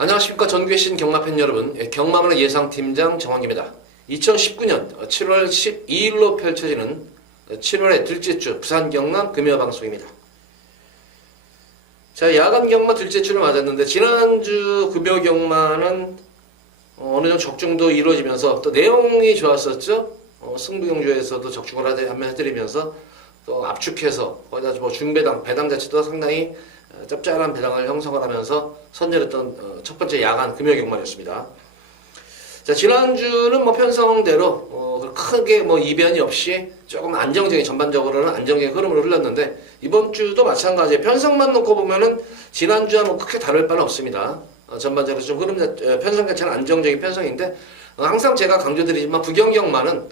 안녕하십니까. 전국의 경마팬 여러분, 경마문화 예상팀장 정환기입니다. 2019년 7월 12일로 펼쳐지는 7월의 둘째 주 부산 경남 금요 방송입니다. 자, 야간 경마 둘째 주를 맞았는데 지난주 금요 경마는 어느 정도 적중도 이루어지면서 또 내용이 좋았었죠. 승부경주에서도 적중을 한번 해드리면서 또 압축해서 거기다 뭐 중배당, 배당 자체도 상당히 짭짤한 배당을 형성을 하면서 선전했던 첫 번째 야간 금요 경마였습니다. 자, 지난주는 뭐 편성대로 크게 뭐 이변이 없이 조금 안정적인, 전반적으로는 안정적인 흐름으로 흘렀는데 이번 주도 마찬가지예요. 편성만 놓고 보면은 지난주와 뭐 크게 다를 바는 없습니다. 전반적으로 좀 흐름 편성 자체는 안정적인 편성인데 항상 제가 강조드리지만 부경경마는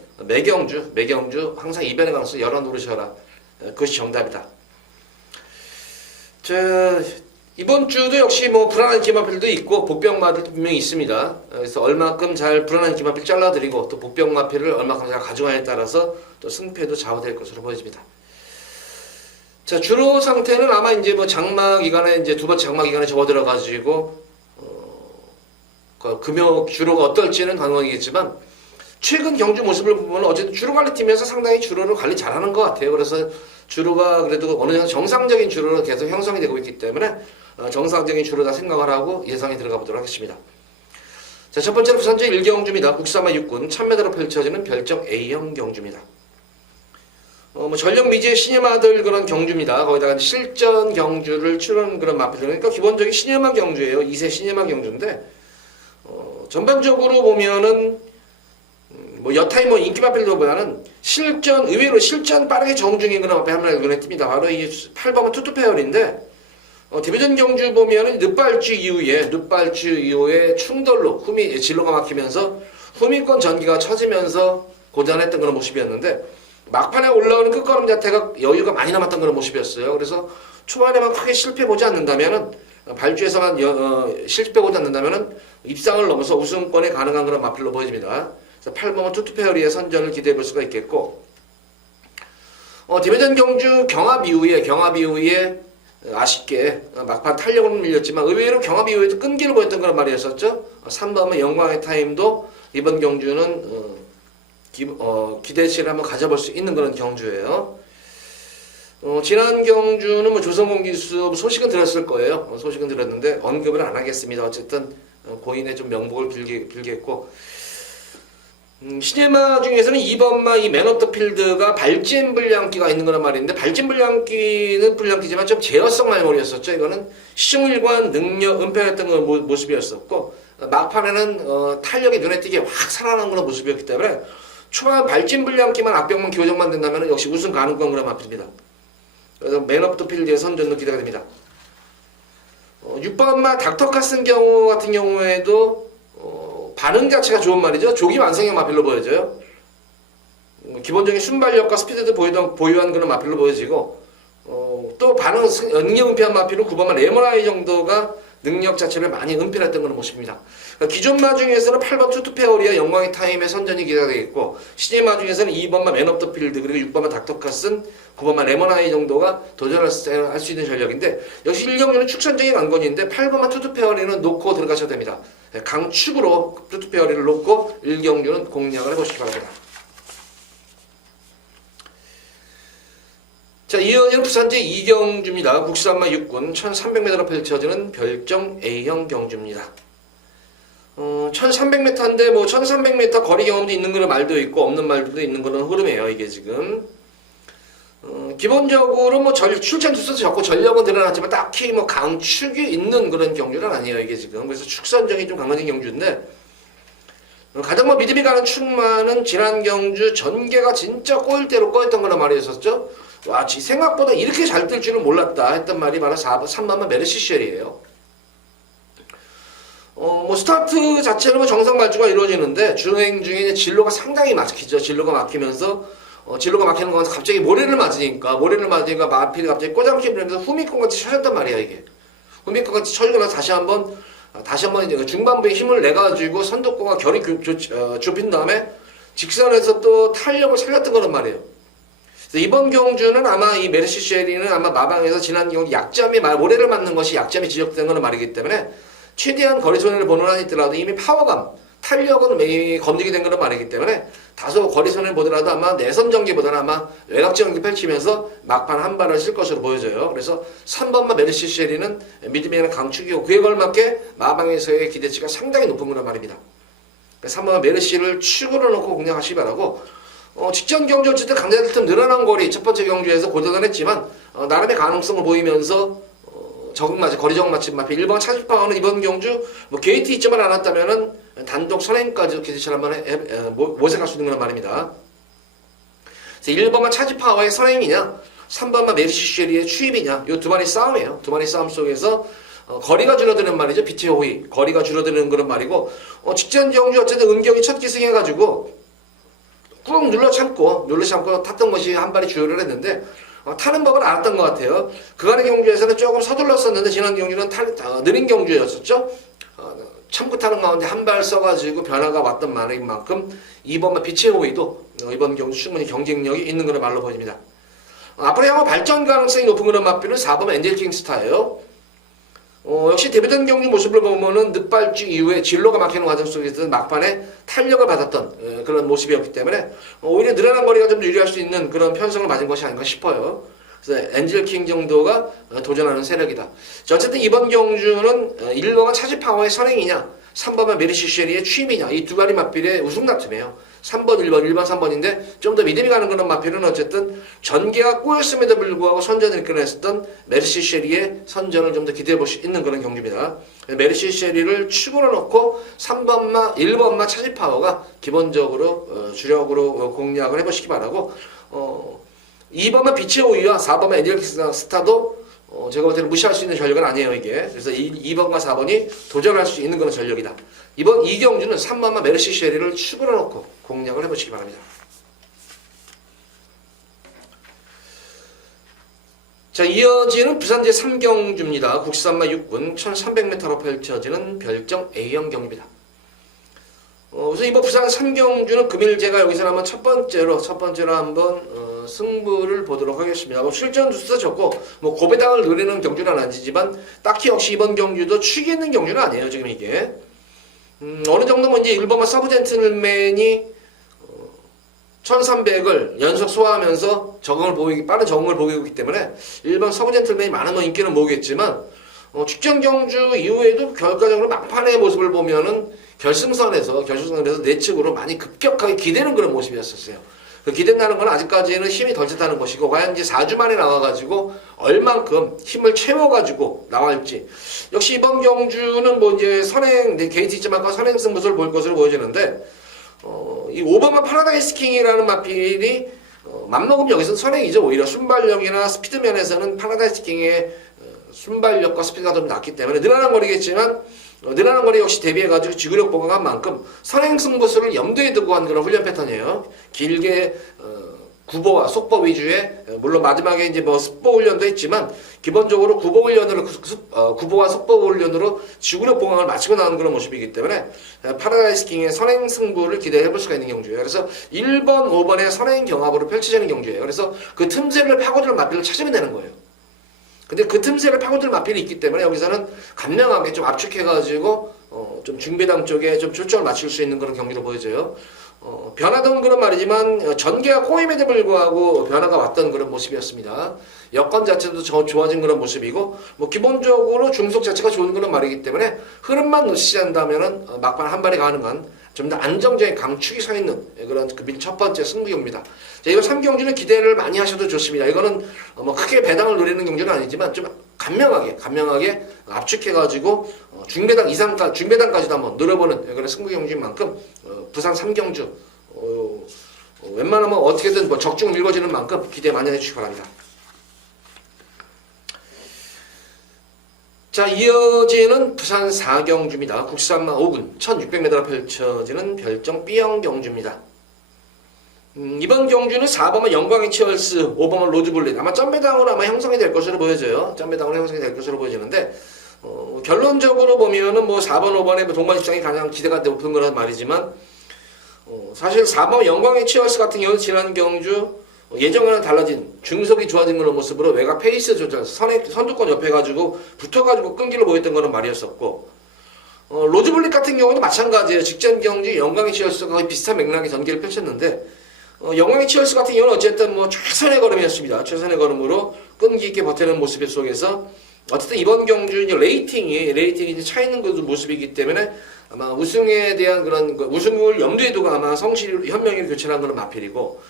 매경주 항상 이변의 가능성을 열어 놓으셔라. 그것이 정답이다. 자, 이번 주도 역시 뭐 불안한 기마필도 있고 복병마필도 분명히 있습니다. 그래서 얼마큼 잘 불안한 기마필 잘라드리고 또 복병마필을 얼마큼 잘 가져가냐에 따라서 또 승패도 좌우될 것으로 보여집니다. 자, 주로 상태는 아마 이제 뭐 장마 기간에 이제 두 번째 장마 기간에 접어들어가지고 금요 주로가 어떨지는 관건이겠지만 최근 경주 모습을 보면 어쨌든 주로 관리팀에서 상당히 주로를 관리 잘하는 것 같아요. 그래서 주로가 그래도 어느 정도 정상적인 주로로 계속 형성이 되고 있기 때문에 정상적인 주로다 생각을 하고 예상에 들어가 보도록 하겠습니다. 자, 첫 번째로 부산제 1경주입니다. 국사마 6군 1000m로 펼쳐지는 별정 A형 경주입니다. 뭐 전력 미지의 신예마들 그런 경주입니다. 거기다가 실전 경주를 치르는 그런 마필들. 그러니까 기본적인 신예마 경주예요. 2세 신예마 경주인데 전반적으로 보면은 뭐 여타의 뭐 인기 마필들보다는 의외로 실전 빠르게 정중인 그런 마필 하나를 눈에 띕니다. 바로 이 8번은 투투페어인데 데뷔전 경주 보면은 늦발주 이후에 충돌로 진로가 막히면서 후미권 전기가 쳐지면서 고전했던 그런 모습이었는데 막판에 올라오는 끝걸음 자체가 여유가 많이 남았던 그런 모습이었어요. 그래서 초반에만 크게 실패보지 않는다면은 발주에서만 실패보지 않는다면은 입상을 넘어서 우승권에 가능한 그런 마필로 보여집니다. 그래서 8번은 투투페어리의 선전을 기대해 볼 수가 있겠고 데뷔전 경주 경합 이후에 아쉽게 막판 탄력으로 밀렸지만 의외로 경합 이후에도 끈기를 보였던 그런 말이었었죠. 3번은 영광의 타임도 이번 경주는 기대치를 한번 가져볼 수 있는 그런 경주예요. 지난 경주는 뭐 조성공 기수 소식은 들었을 거예요. 소식은 들었는데 언급을 안 하겠습니다. 어쨌든 고인의 좀 명복을 빌겠고 시네마 중에서는 2번마 이 맨 오브 더 필드가 발진 불량기가 있는 거란 말인데 발진 불량기는 불량기지만 좀 제어성 말머리였었죠. 이거는 시중일관 능력 은폐했던 그런 모습이었었고 막판에는 탄력이 눈에 띄게 확 살아나는 그런 모습이었기 때문에 초반 발진 불량기만 악병만 교정만 된다면 역시 우승 가능성 그런 마필입니다. 그래서 맨 오브 더 필드의 선전도 기대가 됩니다. 6번마 닥터카슨 경우 같은 경우에도 반응 자체가 좋은 말이죠. 조기 완성형 마필로 보여져요. 기본적인 순발력과 스피드도 보유한 그런 마필로 보여지고 또 반응 능력 은폐한 마필은 9번마 레모나이 정도가 능력 자체를 많이 은폐했던 그런 모습입니다. 그러니까 기존 마 중에서는 8번 투투페어리와 영광의 타임의 선전이 기대가 되겠고 시즌마 중에서는 2번마 맨 오브 더 필드 그리고 6번마 닥터카슨 9번마 레모나이 정도가 도전할 수 있는 전력인데 역시 1경주는 축선적인 관건인데 8번마 투투페어리는 놓고 들어가셔도 됩니다. 강축으로 투투페어리를 놓고 1경주는 공략을 해보시기 바랍니다. 자, 이어지는 부산제 2경주입니다. 국산마 6군 1300m로 펼쳐지는 별정 A형 경주입니다. 1300m인데 뭐 1300m 거리 경험도 있는 그런 말도 있고 없는 말도 있는 그런 흐름이에요. 이게 지금 기본적으로 뭐 출전 투수도 적고 전력은 늘어났지만 딱히 뭐 강축이 있는 그런 경주는 아니에요. 이게 지금 그래서 축선적인 좀 강화된 경주인데 가장 뭐 믿음이 가는 축마는 지난 경주 전개가 진짜 꼬일대로 꼬였던 거란 말이었었죠. 와, 생각보다 이렇게 잘 뜰 줄은 몰랐다 했던 말이 바로 3번마 메르시쉘이에요. 뭐 스타트 자체는 뭐 정상 발주가 이루어지는데 주행 중에 진로가 상당히 막히죠. 진로가 막히면서 진로가 막히는 건 갑자기 모래를 맞으니까 마필이 갑자기 꼬장치 부리면서 후미권같이 쳐졌단 말이야. 이게 후미권같이 쳐지고 나서 다시 한번 이제 중반부에 힘을 내가지고 선두권과 결이 좁힌 다음에 직선에서 또 탄력을 살렸던 거란 말이에요. 이번 경주는 아마 이 메르시쉘리는 아마 마방에서 지난 경우 약점이 모래를 맞는 것이 약점이 지적된 거는 말이기 때문에 최대한 거리 손해를 보는 한이 있더라도 이미 파워감, 탄력은 매일 검증이 된 그런 말이기 때문에 다소 거리 손해를 보더라도 아마 내선 전개보다는 아마 외곽 전개 펼치면서 막판 한 발을 쓸 것으로 보여져요. 그래서 3번마 메르시 쉐리는 믿음이 가는 강축이고 그에 걸맞게 마방에서의 기대치가 상당히 높은 그런 말입니다. 3번마 메르시를 축으로 놓고 공략하시기 바라고 직전 경주 어쨌든 강자들 틈 늘어난 거리 첫 번째 경주에서 고전했지만 나름의 가능성을 보이면서 적응맞이 거리 적응맞춤 마피 1번 차지파워는 이번 경주 뭐 게이트 이점을 안 왔다면은 단독 선행까지 기대치를 한번 모색할 수 있는 그런 말입니다. 그래서 1번만 차지파워의 선행이냐 3번만 메르시 쉐리의 추입이냐 이 두 마리 싸움이에요. 두 마리 싸움 속에서 거리가 줄어드는 말이죠. 빛의 호의 거리가 줄어드는 그런 말이고 직전 경주 어쨌든 은경이 첫 기승해가지고 꾹 눌러 참고 탔던 것이 한 발이 주요를 했는데 타는 법은 알았던 것 같아요. 그간의 경주에서는 조금 서둘렀었는데 지난 경주는 느린 경주였었죠. 참고 타는 가운데 한 발 써가지고 변화가 왔던 말인 만큼 이번만 빛의 호의도 이번 경주 충분히 경쟁력이 있는 그런 말로 보입니다. 앞으로 향후 발전 가능성이 높은 그런 마필은 4번 엔젤 킹스타예요. 역시 데뷔전 경주 모습을 보면은 늦발주 이후에 진로가 막히는 과정 속에서 막판에 탄력을 받았던 그런 모습이었기 때문에 오히려 늘어난 거리가 좀 유리할 수 있는 그런 편성을 맞은 것이 아닌가 싶어요. 그래서 엔젤 킹 정도가 도전하는 세력이다. 자, 어쨌든 이번 경주는 1번은 차지파워의 선행이냐 3번은 메르시 쉐리의 취임이냐 이 두 가지 맞필의 우승 다툼이에요. 3번, 1번, 3번인데 좀 더 믿음이 가는 그런 마필은 어쨌든 전개가 꼬였음에도 불구하고 선전을 이끌어냈었던 메르시 쉐리의 선전을 좀 더 기대해 볼 수 있는 그런 경기입니다. 메르시 쉐리를 축으로 놓고 3번마, 1번마 차지파워가 기본적으로 주력으로 공략을 해보시기 바라고 2번마 빛의 호의와 4번마 엔젤 스타도 제가 볼 때는 무시할 수 있는 전력은 아니에요, 이게. 그래서 2번과 4번이 도전할 수 있는 그런 전력이다. 이번 이 경주는 3번마 메르시 쉐리를 축으로 놓고 공략을 해보시기 바랍니다. 자, 이어지는 부산 제3경주입니다. 국산마 6군 1300m로 펼쳐지는 별정 A형 경기입니다. 우선 이번 부산 3경주는 금일 제가 여기서 한번 첫 번째로 한번 승부를 보도록 하겠습니다. 뭐 출전 두수도 적고 뭐 고배당을 노리는 경주는 아니지만 딱히 역시 이번 경주도 축이 있는 경주는 아니에요. 지금 이게 어느 정도 뭐 이제 1번마 서브 젠틀맨이 1300을 연속 소화하면서 빠른 적응을 보이고 있기 때문에 1번 서브 젠틀맨이 많은 인기는 모으겠지만 직전 경주 이후에도 결과적으로 막판의 모습을 보면은 결승선에서 내측으로 많이 급격하게 기대는 그런 모습이었었어요. 그 기댄다는 건 아직까지는 힘이 덜 찼다는 것이고 과연 이제 4주 만에 나와가지고 얼만큼 힘을 채워가지고 나갈지 역시 이번 경주는 뭐 이제 선행 게이트 있지만 선행 승부를 볼 것으로 보여지는데 이 5번마 파라다이스 킹이라는 마필이 맘먹으면 여기서 선행이죠. 오히려 순발력이나 스피드 면에서는 파라다이스 킹의 순발력과 스피드가 좀 낮기 때문에 늘어난 거리겠지만 늘어난 거리 역시 대비해가지고 지구력 보강한 만큼 선행 승부수를 염두에 두고 한 그런 훈련 패턴이에요. 길게 구보와 속보 위주의 물론 마지막에 이제 뭐 습보 훈련도 했지만 기본적으로 구보와 속보 훈련으로 지구력 보강을 마치고 나오는 그런 모습이기 때문에 파라다이스 킹의 선행 승부를 기대해 볼 수가 있는 경주예요. 그래서 1번, 5번의 선행 경합으로 펼쳐지는 경주예요. 그래서 그 틈새를 파고들 마필을 찾으면 되는 거예요. 근데 그 틈새를 파고들 마필이 있기 때문에 여기서는 간명하게 좀 압축해가지고 좀 중배당 쪽에 좀 초점을 맞출 수 있는 그런 경기로 보여져요. 변하던 그런 말이지만 전개가 꼬임에도 불구하고 변화가 왔던 그런 모습이었습니다. 여건 자체도 좋아진 그런 모습이고 뭐 기본적으로 중속 자체가 좋은 그런 말이기 때문에 흐름만 놓치지 않는다면은 막판 한 발이 가능한 좀 더 안정적인 강축이 서 있는 그런 첫 번째 승부경기입니다. 자, 이거 3경주는 기대를 많이 하셔도 좋습니다. 이거는 뭐 크게 배당을 노리는 경주는 아니지만 좀 간명하게 압축해가지고 중배당까지도 한번 노려보는 그런 승부경주인 만큼 부산 3경주 웬만하면 어떻게든 뭐 적중 읽어지는 만큼 기대 많이 해주시기 바랍니다. 자, 이어지는 부산 4경주입니다. 국산마 5군 1600m로 펼쳐지는 별정 B형 경주입니다. 이번 경주는 4번은 영광의 치얼스, 5번은 로즈블릿 아마 점배당으로 아마 형성이 될 것으로 보여져요. 점배당으로 형성이 될 것으로 보여지는데 결론적으로 보면은 뭐 4번, 5번의 뭐 동반 입장이 가장 기대가 높은 거란 말이지만 사실 4번 영광의 치얼스 같은 경우는 지난 경주 예전과는 달라진 중속이 좋아진 그런 모습으로 외곽 페이스 조절 선두권 옆에 가지고 붙어가지고 끈기를 보였던 그런 말이었었고 로즈블릿 같은 경우도 마찬가지예요. 직전 경주 영광의 치얼스가 거의 비슷한 맥락의 전개를 펼쳤는데 영광의 치얼스 같은 경우는 어쨌든 뭐 최선의 걸음이었습니다. 최선의 걸음으로 끈기 있게 버티는 모습 속에서 어쨌든 이번 경주 이제 레이팅이 이제 차 있는 그 모습이기 때문에 아마 우승에 대한 그런 우승을 염두에 두고 아마 성실 현명히 교체한 거는 마필이고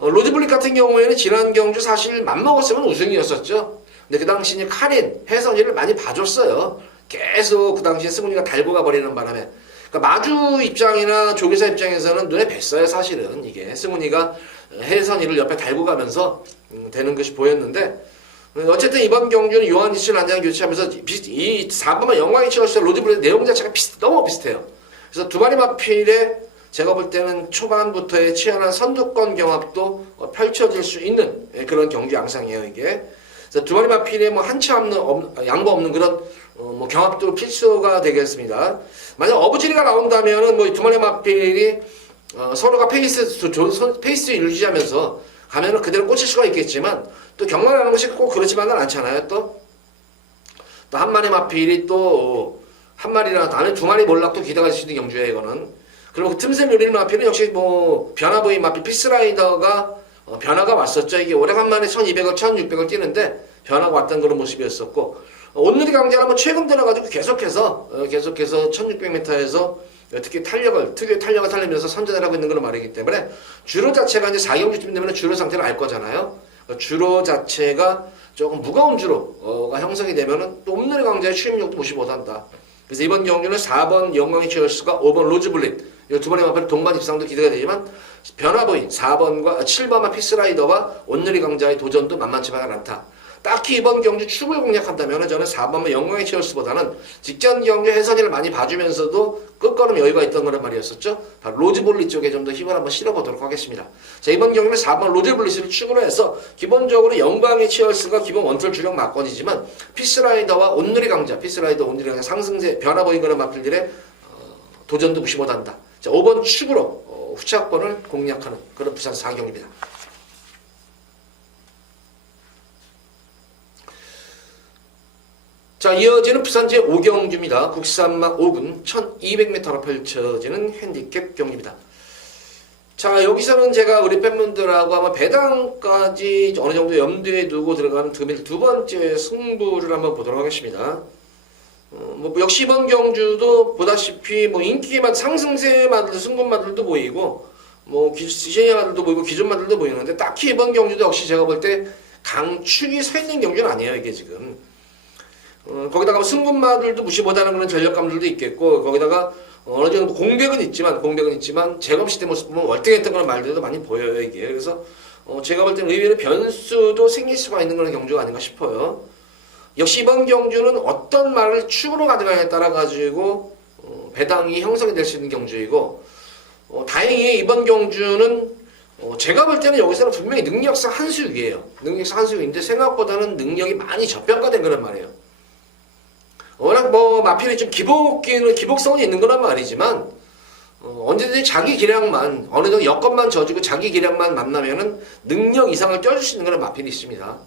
로즈블릿 같은 경우에는 지난 경주 사실 맘먹었으면 우승이었었죠. 근데 그 당시 이제 카린, 혜선이를 많이 봐줬어요. 계속 그 당시에 승훈이가 달고 가버리는 바람에. 그러니까 마주 입장이나 조기사 입장에서는 눈에 뵀어요, 사실은. 이게 승훈이가 혜선이를 옆에 달고 가면서 되는 것이 보였는데, 어쨌든 이번 경주는 요한이치를 한 장 교체하면서 이 4번만 영광의 치어스 로즈블릿 내용 자체가 너무 비슷해요. 그래서 두 마리 마필에 제가 볼 때는 초반부터의 치열한 선두권 경합도 펼쳐질 수 있는 그런 경주 양상이에요, 이게. 그래서 두 마리 마필에 뭐 한치 없는, 양보 없는 그런 뭐 경합도 필수가 되겠습니다. 만약 어부지리가 나온다면은 뭐 두 마리 마필이 서로가 페이스 유지하면서 가면은 그대로 꽂힐 수가 있겠지만 또 경마라는 것이 꼭 그렇지만은 않잖아요. 또 한 마리 마필이 또 한 마리나 다음에 두 마리 몰락도 기대가 될 수 있는 경주예요, 이거는. 그리고 그 틈새 누리는 마필은 역시 뭐 변화보인 마필 피스라이더가 변화가 왔었죠. 이게 오래간만에 1200을 1600을 뛰는데 변화가 왔던 그런 모습이었었고 온누리 강자는 뭐 최근 들어가지고 계속해서 1600m에서 특히 특유의 탄력을 달리면서 선전을 하고 있는 그런 말이기 때문에 주로 자체가 이제 4경주쯤 되면 주로 상태를 알 거잖아요. 주로 자체가 조금 무거운 주로가 형성이 되면은 또 온누리 강자의 추임력도 무시 못한다. 그래서 이번 경주는 4번 영광의 치얼스가 5번 로즈블릿 이 두 번의 마필 동반 입상도 기대가 되지만 변화보인 4번과 7번만 피스라이더와 온누리 강자의 도전도 만만치만은 않다. 딱히 이번 경주 축을 공략한다면 저는 4번만 영광의 치얼스보다는 직전 경주 혜선이를 많이 봐주면서도 끝걸음 여유가 있던 그런 말이었었죠. 바로 로즈블릿 쪽에 좀 더 힘을 한번 실어보도록 하겠습니다. 자, 이번 경주는 4번 로즈블릿을 축으로 해서 기본적으로 영광의 치얼스가 기본 원툴 주력 막건이지만 피스라이더와 온누리 강자, 온누리 강자 상승세 변화보인 그런 마필들의 도전도 무시 못한다. 자, 5번 축으로 후차권을 공략하는 그런 부산 4경기입니다. 자, 이어지는 부산 제5경주입니다. 국산막 5군 1200m로 펼쳐지는 핸디캡 경기입니다. 자, 여기서는 제가 우리 팬분들하고 아마 배당까지 어느 정도 염두에 두고 들어가는 두 번째 승부를 한번 보도록 하겠습니다. 뭐 역시 이번 경주도 보다시피 뭐 인기만 상승세마들도 승분마들도 보이고 뭐 시세마들도 보이고 기존마들도 보이는데 딱히 이번 경주도 역시 제가 볼 때 강축이 서 있는 경주는 아니에요, 이게 지금. 거기다가 승분마들도 무시 못하는 그런 전력감들도 있겠고 거기다가 어느 정도 공백은 있지만 제검시 때 모습 보면 월등했던 그런 말들도 많이 보여요, 이게. 그래서 제가 볼 때는 의외로 변수도 생길 수가 있는 그런 경주가 아닌가 싶어요. 역시 이번 경주는 어떤 말을 축으로 가져가냐에 따라 가지고 배당이 형성이 될 수 있는 경주이고 다행히 이번 경주는 제가 볼 때는 여기서는 분명히 능력상 한 수 위에요. 능력상 한 수 위인데 생각보다는 능력이 많이 저평가된 그런 말이에요. 워낙 뭐 마필이 좀 기복성이 있는 거란 말이지만 언제든지 자기 기량만 어느 정도 여건만 져주고 자기 기량만 만나면은 능력 이상을 껴줄 수 있는 그런 마필이 있습니다.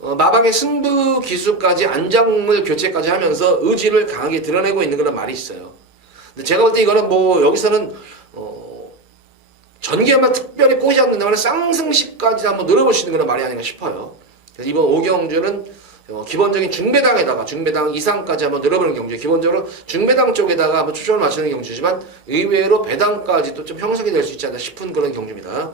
마방의 승부 기수까지 안장물 교체까지 하면서 의지를 강하게 드러내고 있는 그런 말이 있어요. 근데 제가 볼 때 이거는 뭐 여기서는 전개만 특별히 꼬지 않는다면 쌍승시까지 한번 노려볼 수 있는 그런 말이 아닌가 싶어요. 그래서 이번 5경주는 기본적인 중배당 이상까지 한번 노려보는 경주. 기본적으로 중배당 쪽에다가 한번 초점을 맞추는 경주지만 의외로 배당까지도 좀 형성이 될 수 있지 않나 싶은 그런 경주입니다.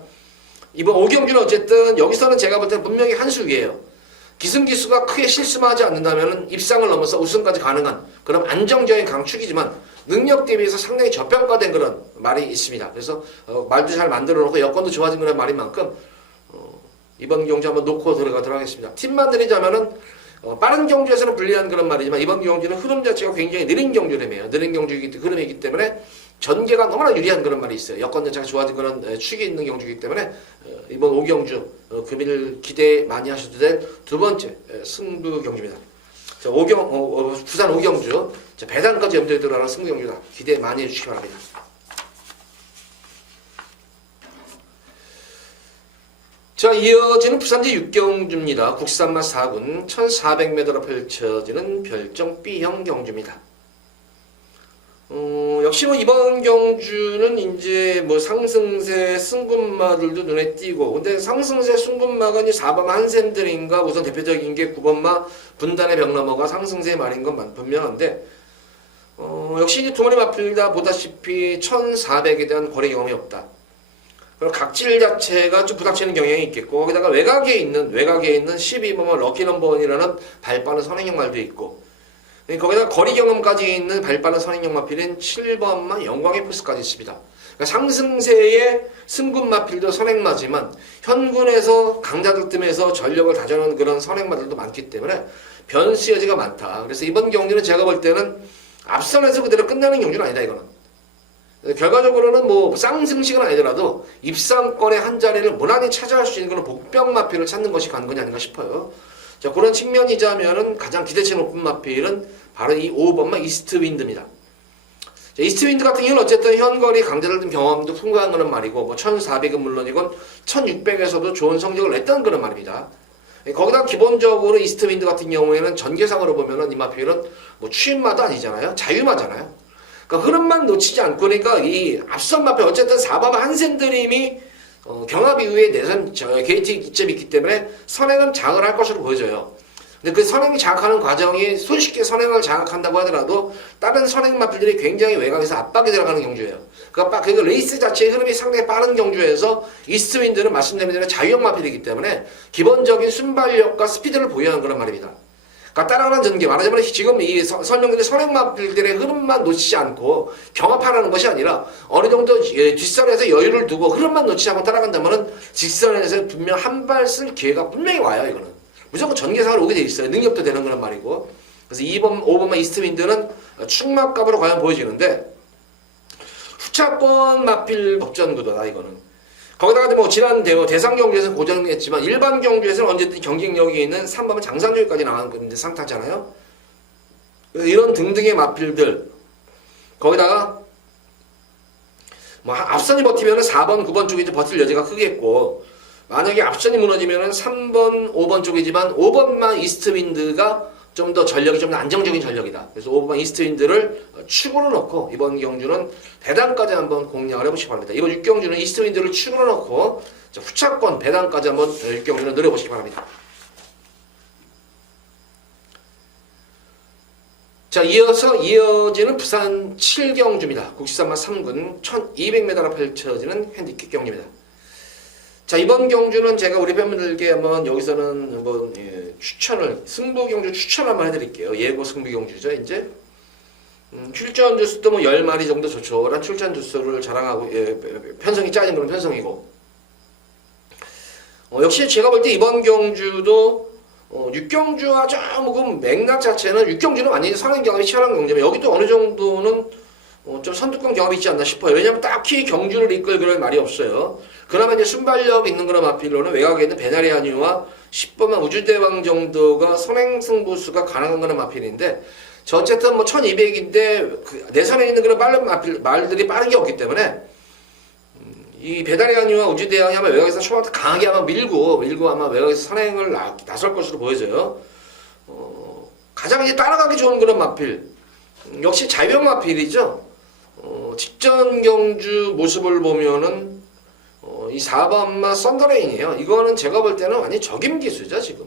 이번 5경주는 어쨌든 여기서는 제가 볼 때는 분명히 한 수 위에요. 기승기수가 크게 실수만 하지 않는다면 입상을 넘어서 우승까지 가능한 그런 안정적인 강축이지만 능력 대비해서 상당히 저평가된 그런 말이 있습니다. 그래서 말도 잘 만들어 놓고 여건도 좋아진 그런 말인 만큼 이번 경주 한번 놓고 들어가도록 하겠습니다. 팁만 드리자면은 빠른 경주에서는 불리한 그런 말이지만 이번 경주는 흐름 자체가 굉장히 느린 경주라며요. 느린 흐름이기 때문에 전개가 너무나 유리한 그런 말이 있어요. 여건 자체가 좋아진 그런 축이 있는 경주이기 때문에 이번 5경주 금일 기대 많이 하셔도 될 두 번째 승부 경주입니다. 자, 부산 5경주 배당까지 염두에 들어가는 승부 경주다. 기대 많이 해주시기 바랍니다. 자, 이어지는 부산제 6경주입니다. 국산마 4군 1400m로 펼쳐지는 별정 B형 경주입니다. 역시 뭐 이번 경주는 이제 뭐 상승세 승분마들도 눈에 띄고, 근데 상승세 승분마가 이제 4번 한샘들인가 우선 대표적인 게 9번마 분단의 벽너머가 상승세 말인 건 분명한데, 역시 이제 두 마리 마필 다 보다시피 1400에 대한 거래 경험이 없다. 그리고 각질 자체가 좀 부닥치는 경향이 있겠고, 거기다가 외곽에 있는 12번마 럭키넘버원이라는 발빠른 선행형 말도 있고, 거기다 거리 경험까지 있는 발빠른 선행형 마필인 7번마 영광의 포스까지 있습니다. 그러니까 상승세의 승군 마필도 선행마지만 현군에서 강자들 뜸에서 전력을 다져놓은 그런 선행마들도 많기 때문에 변수 여지가 많다. 그래서 이번 경기는 제가 볼 때는 앞선에서 그대로 끝나는 경주는 아니다 이거는. 결과적으로는 뭐 쌍승식은 아니더라도 입상권의 한 자리를 무난히 차지할 수 있는 그런 복병 마필을 찾는 것이 관건이 아닌가 싶어요. 자, 그런 측면이자면은 가장 기대치 높은 마필은 바로 이 5번마 이스트윈드입니다. 자, 이스트윈드 같은 경우는 어쨌든 현거리 강자들 등 경험도 풍부한 그런 말이고, 뭐 1400은 물론이건 1600에서도 좋은 성적을 냈던 그런 말입니다. 거기다 기본적으로 이스트윈드 같은 경우에는 전개상으로 보면은 이 마필은 뭐 추임마도 아니잖아요. 자유마잖아요. 그러니까 흐름만 놓치지 않고, 그러니까 이 앞선 마필 어쨌든 4번 한샘드림이 경합 이후에 내선 게이트 이점이 있기 때문에 선행은 장을 할 것으로 보여져요. 근데 그 선행이 장악하는 과정이 손쉽게 선행을 장악한다고 하더라도 다른 선행 마필들이 굉장히 외곽에서 압박이 들어가는 경주예요. 그러니까 레이스 자체의 흐름이 상당히 빠른 경주에서 이스트윈드는 말씀드린 대로 자유형 마필이기 때문에 기본적인 순발력과 스피드를 보유하는 그런 말입니다. 그러니까 따라가는 전개, 말하자면 지금 이 설명드린 선행 마필들의 흐름만 놓치지 않고 경합하라는 것이 아니라 어느 정도 뒷선에서 여유를 두고 흐름만 놓치지 않고 따라간다면 직선에서 분명 한 발 쓸 기회가 분명히 와요. 이거는 무조건 전개상으로 오게 돼 있어요. 능력도 되는 그런 말이고. 그래서 2번, 5번마 이스트윈드는 축막값으로 과연 보여지는데, 후차권 마필 법전구도다 이거는. 거기다가 뭐 지난 대상 경주에서 고정했지만 일반 경주에서는 언제든 경쟁력이 있는 3번은 장상조기까지 나가는 건데 상타잖아요. 이런 등등의 마필들, 거기다가 뭐 앞선이 버티면은 4번, 9번 쪽에 이제 버틸 여지가 크겠고, 만약에 앞선이 무너지면은 3번, 5번 쪽이지만 5번만 이스트윈드가 좀 더 전력이 좀 더 안정적인 전력이다. 그래서 5번 이스트윈드를 축으로 넣고 이번 경주는 배당까지 한번 공략을 해보시기 바랍니다. 이번 6경주는 이스트윈드를 축으로 넣고 후차권 배당까지 한번 6경주는 노려보시기 바랍니다. 자, 이어지는 부산 7경주입니다. 국지산마 3군 1200m로 펼쳐지는 핸디캡 경주입니다. 자, 이번 경주는 제가 우리 팬분들께 한번 여기서는 한번 추천을, 승부 경주 추천 한번 해드릴게요. 예고 승부 경주죠, 이제. 출전 주수도 뭐 10마리 정도 조촐한 출전 주수를 자랑하고, 편성이 짜진 그런 편성이고. 역시 제가 볼 때 이번 경주도 6경주와 조금 맥락 자체는 6경주는 완전히 선행 경험이 치열한 경주면 여기도 어느 정도는 좀 선두권 경험이 있지 않나 싶어요. 왜냐면 딱히 경주를 이끌 그런 말이 없어요. 그나마 이제 순발력 있는 그런 마필로는 외곽에 있는 베나리아니와 10번만 우주대왕 정도가 선행승부수가 가능한 그런 마필인데, 저 어쨌든 뭐 1200인데 내선에 있는 그런 빠른 말들이 빠른 게 없기 때문에 이 베나리아니와 우주대왕이 아마 외곽에서 초반부터 강하게 아마 밀고 아마 외곽에서 선행을 나설 것으로 보여져요. 가장 이제 따라가기 좋은 그런 마필, 역시 자유형 마필이죠. 직전 경주 모습을 보면은 이 4번마 썬더레인이에요. 이거는 제가 볼 때는 완전히 적임 기수죠, 지금.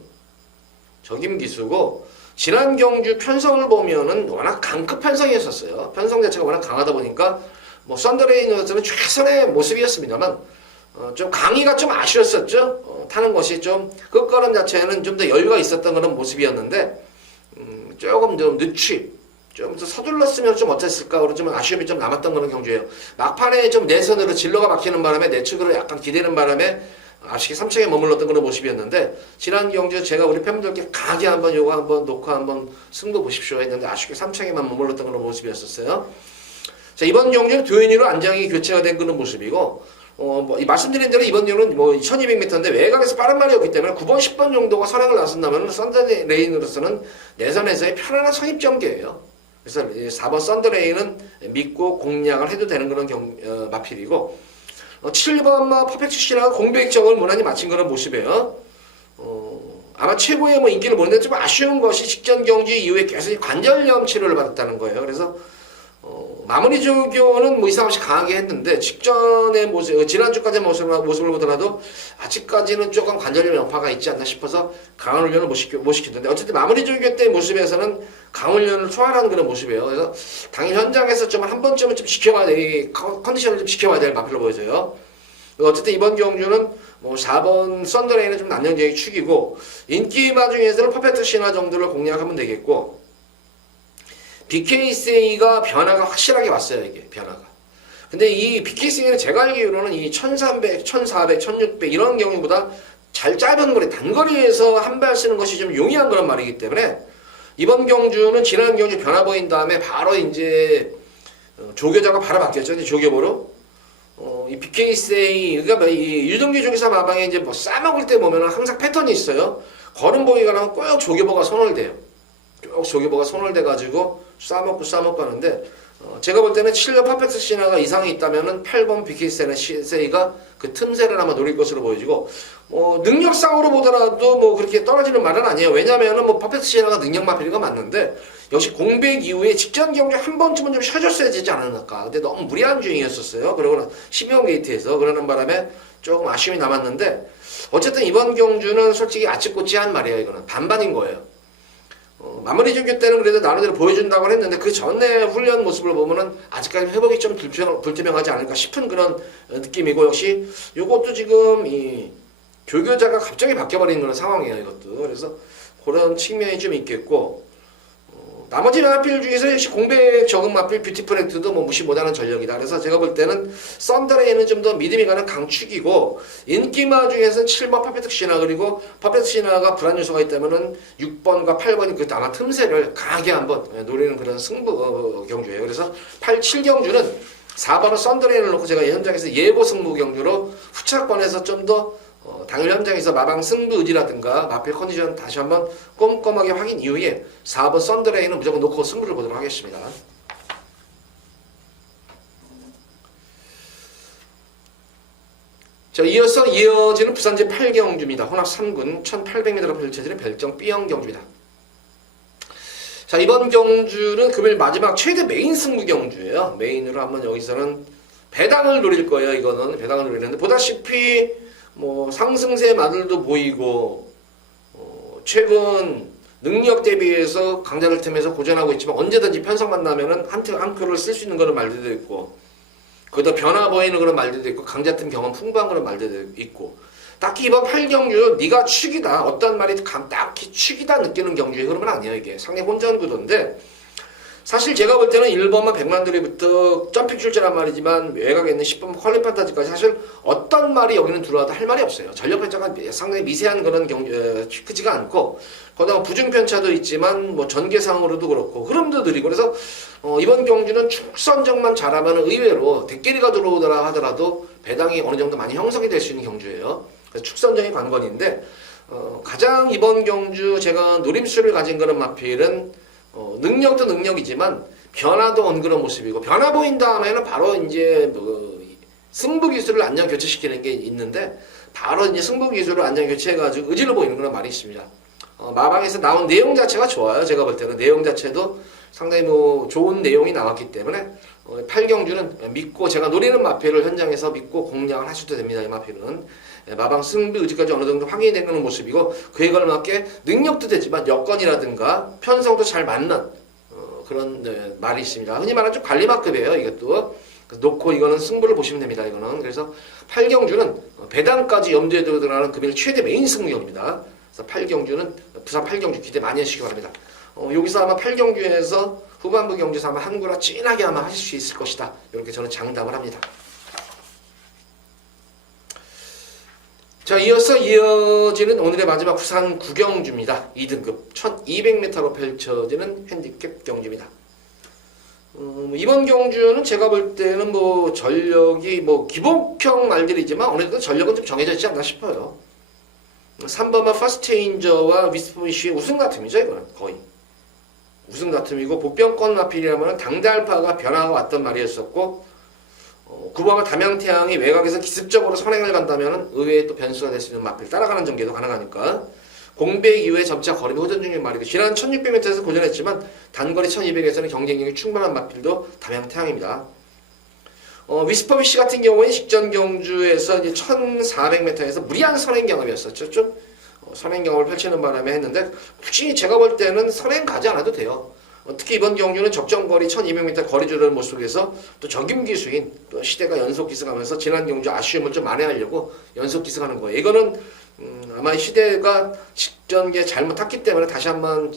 적임 기수고, 지난 경주 편성을 보면은 워낙 강급 편성이었었어요. 편성 자체가 워낙 강하다 보니까, 뭐, 썬더레인으로서는 최선의 모습이었습니다만, 좀 강의가 좀 아쉬웠었죠. 타는 것이 좀, 끝걸음 자체는 좀 더 여유가 있었던 그런 모습이었는데, 조금 좀 늦추, 좀 더 서둘렀으면 좀 어땠을까, 그런 좀 아쉬움이 좀 남았던 그런 경주예요. 막판에 좀 내선으로 진로가 막히는 바람에 내측으로 약간 기대는 바람에 아쉽게 3층에 머물렀던 그런 모습이었는데, 지난 경주 제가 우리 팬분들께 강하게 한번 요거 한번 놓고 한번 승부 보십시오 했는데 아쉽게 3층에만 머물렀던 그런 모습이었었어요. 자, 이번 경주는 두현이로 안장이 교체가 된 그런 모습이고, 뭐 말씀드린 대로 이번 경우는 뭐 1200m인데 외곽에서 빠른 말이었기 때문에 9번, 10번 정도가 선행을 나선다면 썬더레인으로서는 내선에서의 편안한 선입 전개예요. 그래서 4번 썬더레인은 믿고 공략을 해도 되는 그런 마필이고, 7번마 퍼펙트시나가 공백적을 무난히 마친 그런 모습이에요. 아마 최고의 뭐 인기를 보는데 좀 아쉬운 것이 직전 경주 이후에 계속 관절염 치료를 받았다는 거예요. 그래서 마무리 조교는 뭐 이상 없이 강하게 했는데 직전의 모습, 지난주까지 모습을 보더라도 아직까지는 조금 관절염 여파가 있지 않나 싶어서 강한 훈련을 못 시켰는데 어쨌든 마무리 조교 때 모습에서는 강한 훈련을 소화하는 그런 모습이에요. 그래서 당일 현장에서 좀 한 번쯤은 좀 지켜봐야 돼. 이 컨디션을 좀 지켜봐야 될 마필로 보여져요. 어쨌든 이번 경주는 뭐 4번 썬더레인은 좀 남녀적인 축이고 인기마 중에서는 퍼펙트 신화 정도를 공략하면 되겠고 BKC가 변화가 확실하게 왔어요. 이게 변화가. 근데 이 BKC는 제가 알기로는 이 1300, 1400, 1600 이런 경우보다 잘 짧은 거리, 단거리에서 한 발 쓰는 것이 좀 용이한 그런 말이기 때문에 이번 경주는 지난 경주 변화 보인 다음에 바로 이제 조교자가 바로 바뀌었죠. 이제 조교보로. 이 BKC, 그러니까 이 유동규 조기사 마방에 이제 뭐 싸먹을 때 보면은 항상 패턴이 있어요. 걸음 보기가 나면 꼭 조교보가 손을 대요. 쭉 조교보가 손을 대가지고 싸먹고 하는데 제가 볼 때는 7번 퍼펙트 시나가 이상이 있다면은 8번 BKC가 그 틈새를 아마 노릴 것으로 보여지고 능력상으로 보더라도 뭐 그렇게 떨어지는 말은 아니에요. 왜냐면은 뭐 퍼펙트 시나가 능력 마필이가 맞는데 역시 공백 이후에 직전 경기 한 번쯤은 좀 쉬어줬어야 되지 않았을까. 근데 너무 무리한 주행이었었어요. 그러고는 12번 게이트에서 그러는 바람에 조금 아쉬움이 남았는데 어쨌든 이번 경주는 솔직히 아치꼬치한 말이에요. 이거는 반반인 거예요. 마무리 조교 때는 그래도 나름대로 보여준다고 했는데 그 전에 훈련 모습을 보면은 아직까지 회복이 좀 불투명하지 않을까 싶은 그런 느낌이고 역시 이것도 지금 이 조교자가 갑자기 바뀌어버린 그런 상황이에요. 이것도 그래서 그런 측면이 좀 있겠고 나머지 마필 중에서 역시 공백 적응 마필 뷰티풀 액트도 뭐 무시 못하는 전력이다. 그래서 제가 볼 때는 썬더레이는 좀 더 믿음이 가는 강축이고 인기마 중에서는 7번 퍼펙트 시나 그리고 퍼펙트 시나가 불안 요소가 있다면은 6번과 8번이 그 아마 틈새를 강하게 한번 노리는 그런 승부 경주예요. 그래서 8, 7경주는 4번은 썬더레인을 놓고 제가 현장에서 예고 승부 경주로 후차권에서 좀 더 당일 현장에서 마방 승부 의지라든가 마필 컨디션 다시 한번 꼼꼼하게 확인 이후에 4번 썬더레인은 무조건 놓고 승부를 보도록 하겠습니다. 자, 이어서 이어지는 부산제 8경주입니다. 혼합 3군 1800m로 펼쳐지는 별정 B형 경주입니다. 자, 이번 경주는 금일 마지막 최대 메인 승부 경주예요. 메인으로 한번 여기서는 배당을 노릴 거예요. 이거는 배당을 노리는데 보다시피 뭐 상승세 마들도 보이고 최근 능력 대비해서 강자들 틈에서 고전하고 있지만 언제든지 편성만 나면은 한 표를 쓸 수 있는 그런 말들도 있고 거기다 변화 보이는 그런 말들도 있고 강자 틈 경험 풍부한 그런 말들도 있고 딱히 이번 8경주 네가 축이다 어떤 말이 딱히 축이다 느끼는 경주의 흐름은 아니에요. 이게 상당히 혼전 구도인데 사실 제가 볼 때는 1번만 100만 드리부터 점핑 출제란 말이지만 외곽에 있는 10번 퀄리 판타지까지 사실 어떤 말이 여기는 들어와도 할 말이 없어요. 전력 편차가 상당히 미세한 그런 크지가 않고 거기다가 부중 편차도 있지만 뭐 전개상으로도 그렇고 흐름도 느리고 그래서 이번 경주는 축선정만 잘하면 의외로 대끼리가 들어오더라 하더라도 배당이 어느 정도 많이 형성이 될 수 있는 경주예요. 그래서 축선정이 관건인데 가장 이번 경주 제가 노림수를 가진 그런 마필은 능력도 능력이지만 변화도 온 그런 모습이고 변화 보인 다음에는 바로 이제 승부 기술을 안전 교체시키는 게 있는데 바로 이제 승부 기술을 안전 교체해가지고 의지를 보이는 그런 말이 있습니다. 마방에서 나온 내용 자체가 좋아요. 제가 볼 때는 내용 자체도 상당히 뭐 좋은 내용이 나왔기 때문에 8경주는 믿고 제가 노리는 마필을 현장에서 믿고 공략을 하셔도 됩니다. 이 마필은 마방 승부 의지까지 어느 정도 확인이 되는 모습이고 그에 걸맞게 능력도 되지만 여건이라든가 편성도 잘 맞는 그런 말이 있습니다. 흔히 말하는 좀 관리마급이에요. 이것도 놓고 이거는 승부를 보시면 됩니다. 이거는 그래서 8경주는 배당까지 염두에 두고 들어가는 금일 최대 메인 승부경입니다. 그래서 8경주는 부산 8경주 기대 많이 해주시기 바랍니다. 여기서 아마 8경주에서 후반부 경주에서 아마 한구라 진하게 아마 하실 수 있을 것이다. 이렇게 저는 장담을 합니다. 자, 이어서 이어지는 오늘의 마지막 부산 9경주입니다. 2등급 1200m로 펼쳐지는 핸디캡 경주입니다. 이번 경주는 제가 볼 때는 뭐 전력이 뭐 기복형 말들이지만 어느 정도 전력은 좀 정해져 있지 않나 싶어요. 3번마 퍼스트체인저와 미스포미쉬의 우승 다툼이죠. 이거는 거의 우승 다툼이고 복병권 마필이라면 당달파가 변화가 왔던 말이었었고 9번마 담양태양이 외곽에서 기습적으로 선행을 간다면 의외의 또 변수가 될 수 있는 마필 따라가는 전개도 가능하니까 공백 이후에 점차 거리가 호전 중인 말이고 지난 1600m에서 고전했지만 단거리 1200에서는 경쟁력이 충분한 마필도 담양태양입니다. 위스퍼비시 같은 경우에 직전 경주에서 이제 1400m에서 무리한 선행 경험이었었죠. 좀 선행 경험을 펼치는 바람에 했는데 굳이 제가 볼 때는 선행 가지 않아도 돼요. 특히 이번 경주는 적정거리 1200m 거리 줄을 못 속에서 또 적임 기수인 또 시대가 연속 기승하면서 지난 경주 아쉬움을 좀 만회하려고 연속 기승하는 거예요. 이거는 아마 시대가 직전에 잘못 탔기 때문에 다시 한번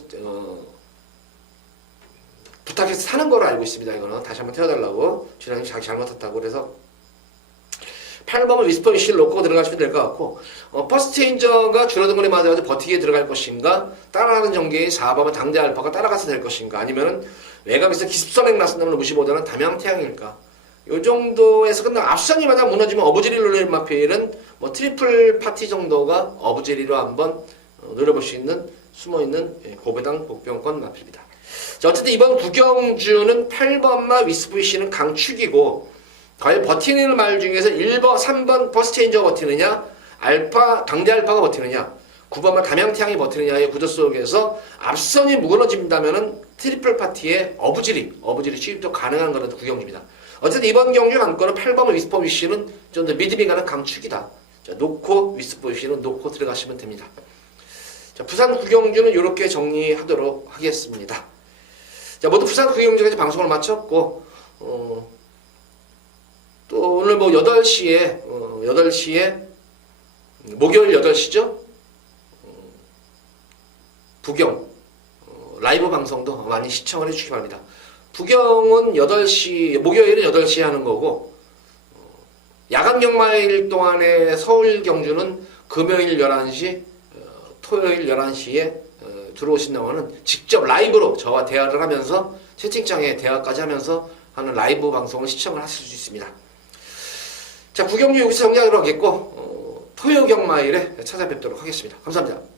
부탁해서 사는 거로 알고 있습니다. 이거는 다시 한번 태워달라고 지난해 자기 잘못 탔다고 그래서 8번은 위스퍼비시를 놓고 들어가시면 될 것 같고 퍼스트 체인저가 줄어든 거리 맞아서 버티기에 들어갈 것인가 따라가는 전개의 4번은 당대 알파가 따라가서 될 것인가 아니면은 외곽에서 기습선행 나선다면 무시보다는 담양태양일까 요 정도에서 끝나 앞선이 만약 무너지면 어부지리 룰레 마필은 뭐 트리플 파티 정도가 어부지리로 한번 노려볼 수 있는 숨어있는 고배당 복병권 마필입니다. 자, 어쨌든 이번 구경주는 8번마 위스퍼비시는 강축이고 과연 버티는 말 중에서 1번, 3번 버스체인저가 버티느냐 알파, 당대 알파가 버티느냐 9번만 담양태양이 버티느냐의 구조 속에서 앞선이 무너진다면은 트리플 파티의 어부지리 취입도 가능한 그런 구경주입니다. 어쨌든 이번 경주 관건은 8번은 위스퍼비시는 좀 더 믿음이 가는 강축이다. 자, 놓고 위스퍼비시는 놓고 들어가시면 됩니다. 자, 부산 구경주는 이렇게 정리하도록 하겠습니다. 자, 모두 부산 구경주까지 방송을 마쳤고 또 오늘 뭐 8시에 목요일 8시죠? 부경 라이브 방송도 많이 시청을 해주시기 바랍니다. 부경은 8시, 목요일은 8시에 하는 거고 야간 경마일 동안에 서울 경주는 금요일 11시, 토요일 11시에 들어오신다면은 직접 라이브로 저와 대화를 하면서 채팅창에 대화까지 하면서 하는 라이브 방송을 시청을 하실 수 있습니다. 자, 구경주 여기서 정리하도록 하겠고 토요 경마일에 찾아뵙도록 하겠습니다. 감사합니다.